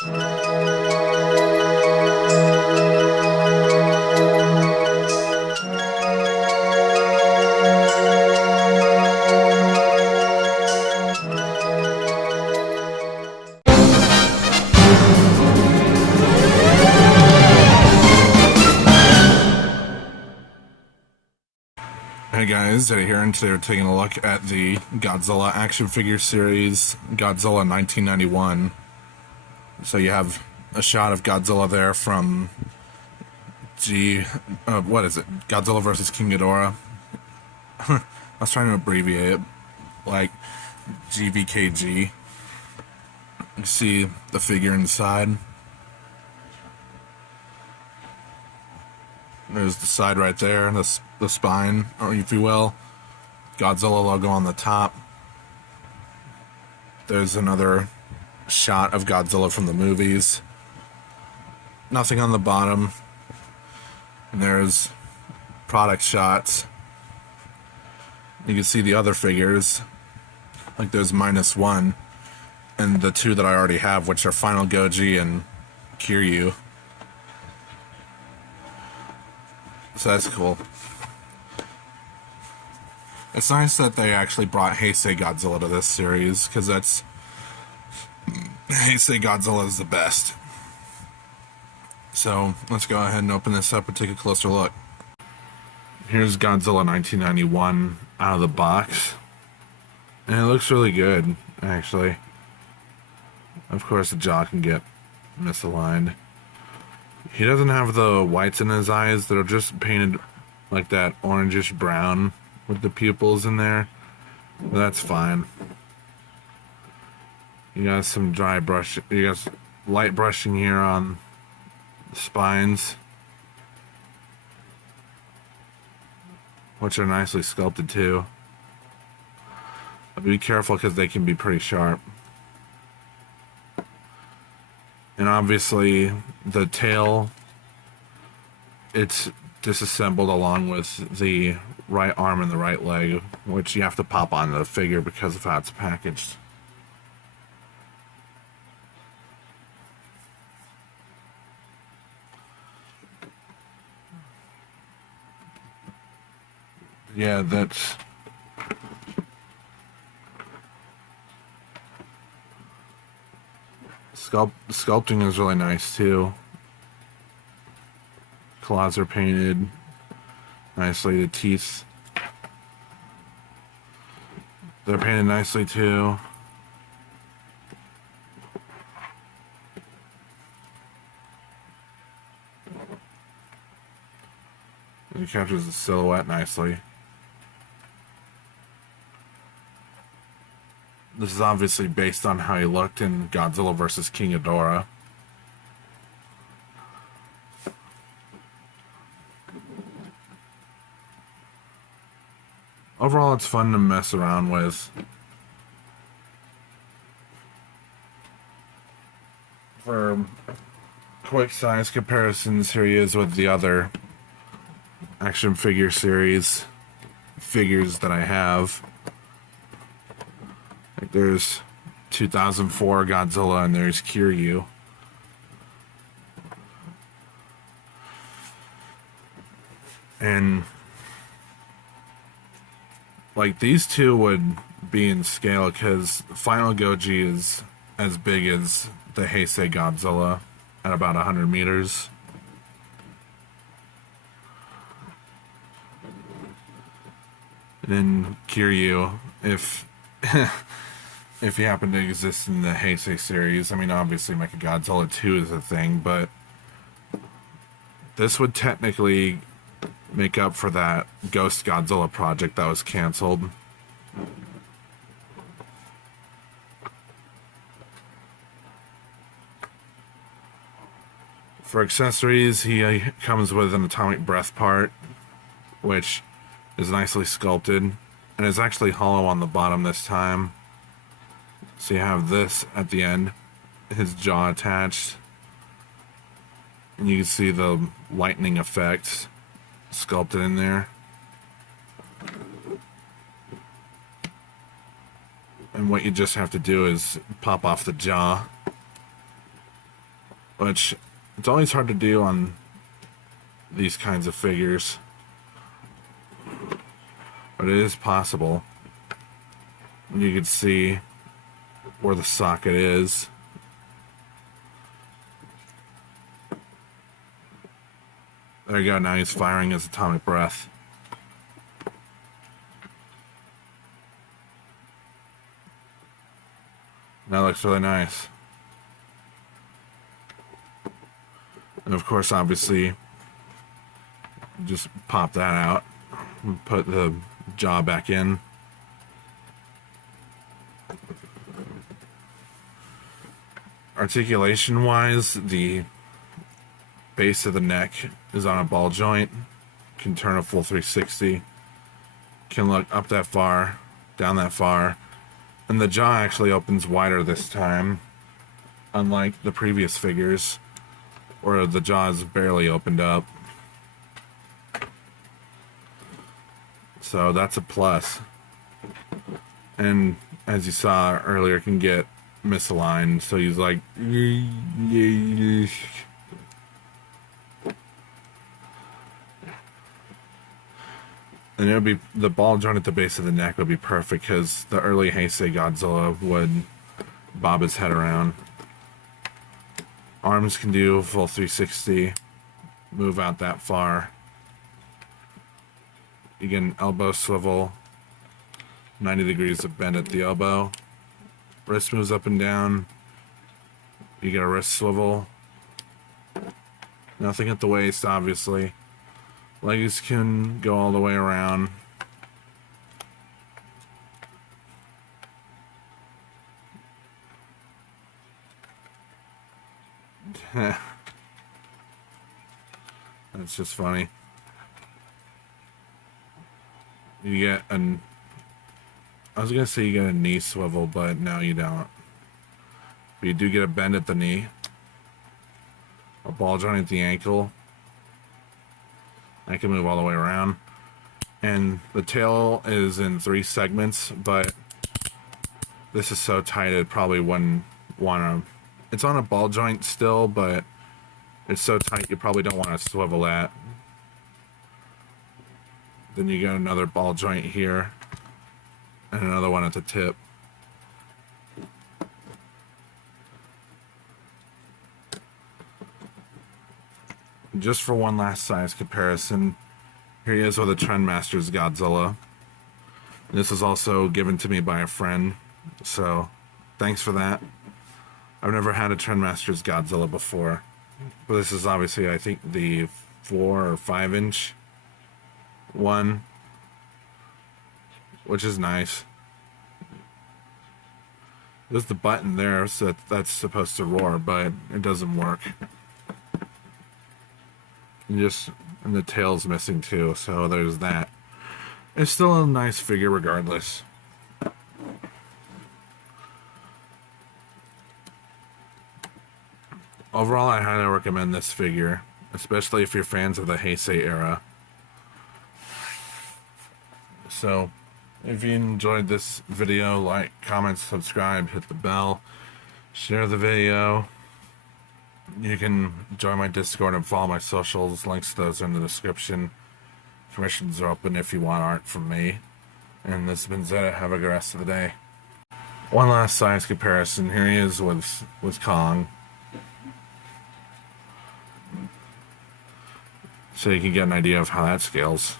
Hey guys, Eddie here, and today we're taking a look at the Godzilla action figure series, Godzilla 1991. So you have a shot of Godzilla there from Godzilla vs. King Ghidorah. I was trying to abbreviate it, like GVKG. You see the figure inside. There's the side right there, the spine, or if you will. Godzilla logo on the top. There's another shot of Godzilla from the movies. Nothing on the bottom. And there's product shots. You can see the other figures. Like there's -1. And the two that I already have, which are Final Goji and Kiryu. So that's cool. It's nice that they actually brought Heisei Godzilla to this series, because Heisei Godzilla is the best. So let's go ahead and open this up and take a closer look. Here's Godzilla 1991 out of the box. And it looks really good, actually. Of course the jaw can get misaligned. He doesn't have the whites in his eyes that are just painted like that orangish brown with the pupils in there. But that's fine. You got some you got light brushing here on the spines, which are nicely sculpted too. But be careful because they can be pretty sharp. And obviously the tail, it's disassembled along with the right arm and the right leg, which you have to pop onto the figure because of how it's packaged. Yeah, that's... Sculpting is really nice too. Claws are painted nicely. The teeth, they're painted nicely too. It captures the silhouette nicely. This is obviously based on how he looked in Godzilla vs. King Ghidorah. Overall, it's fun to mess around with. For quick size comparisons, here he is with the other action figure series figures that I have. Like there's 2004 Godzilla and there's Kiryu. And like these two would be in scale because Final Goji is as big as the Heisei Godzilla at about 100 meters. And then Kiryu, if if he happened to exist in the Heisei series, I mean obviously Mechagodzilla 2 is a thing, but this would technically make up for that Ghost Godzilla project that was canceled. For accessories, he comes with an atomic breath part, which is nicely sculpted, and is actually hollow on the bottom this time. So you have this at the end, his jaw attached, and you can see the lightning effects sculpted in there. And what you just have to do is pop off the jaw, which it's always hard to do on these kinds of figures, but it is possible. You can see where the socket is. There you go, now he's firing his atomic breath. That looks really nice. And of course, obviously, just pop that out and put the jaw back in. Articulation wise, the base of the neck is on a ball joint, can turn a full 360, can look up that far, down that far, and the jaw actually opens wider this time, unlike the previous figures where the jaw is barely opened up. So that's a plus. And as you saw earlier, it can get misaligned, so he's like, and it would be, the ball joint at the base of the neck would be perfect because the early Heisei Godzilla would bob his head around. Arms can do full 360, move out that far. You get an elbow swivel, 90 degrees of bend at the elbow. Wrist moves up and down. You get a wrist swivel. Nothing at the waist, obviously. Legs can go all the way around. That's just funny. You get an... I was gonna say you get a knee swivel, but no, you don't. But you do get a bend at the knee. A ball joint at the ankle. I can move all the way around. And the tail is in 3 segments, but this is so tight it probably wouldn't want to... It's on a ball joint still, but it's so tight you probably don't want to swivel that. Then you got another ball joint here, and another one at the tip. Just for one last size comparison, here he is with a Trendmasters Godzilla. This is also given to me by a friend, so thanks for that. I've never had a Trendmasters Godzilla before, but this is obviously, I think, the 4 or 5 inch one, which is nice. There's the button there, so that's supposed to roar, but it doesn't work. And the tail's missing too, so there's that. It's still a nice figure regardless. Overall, I highly recommend this figure, especially if you're fans of the Heisei era. So, if you enjoyed this video, like, comment, subscribe, hit the bell, share the video. You can join my Discord and follow my socials. Links to those are in the description. Permissions are open if you want art from me. And this has been Zeta. Have a good rest of the day. One last size comparison. Here he is with Kong. So you can get an idea of how that scales.